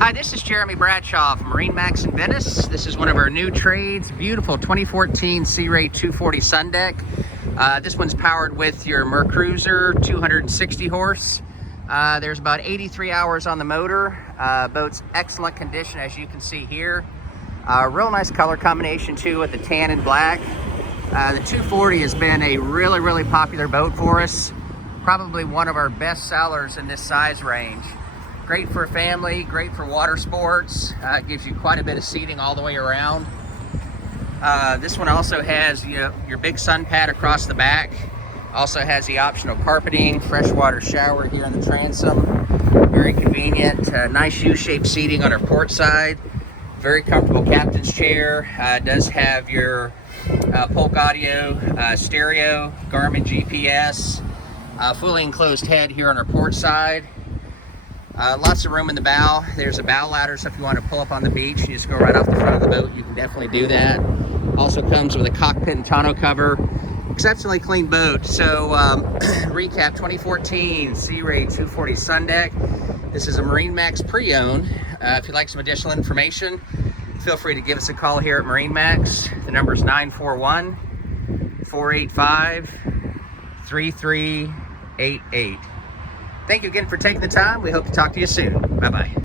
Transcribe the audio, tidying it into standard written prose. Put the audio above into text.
Hi, this is Jeremy Bradshaw from MarineMax in Venice. This is one of our new trades, beautiful 2014 Sea Ray 240 Sundeck. This one's powered with your Mercruiser 260 horse. There's about 83 hours on the motor. Boat's excellent condition, as you can see here. Real nice color combination too, with the tan and black. The 240 has been a really popular boat for us. Probably one of our best sellers in this size range. Great for a family, great for water sports. It gives you quite a bit of seating all the way around. This one also has your big sun pad across the back. Also has the optional carpeting, freshwater shower here in the transom. Very convenient, nice U-shaped seating on our port side. Very comfortable captain's chair. Does have your Polk audio, stereo, Garmin GPS, fully enclosed head here on our port side. Lots of room in the bow. There's a bow ladder, so if you want to pull up on the beach and just go right off the front of the boat, you can definitely do that. Also comes with a cockpit and tonneau cover. Exceptionally clean boat. So recap, 2014 Sea Ray 240 Sundeck. This is a MarineMax Pre-owned. If you'd like some additional information, feel free to give us a call here at MarineMax. The number is 941-485-3388. Thank you again for taking the time. We hope to talk to you soon. Bye-bye.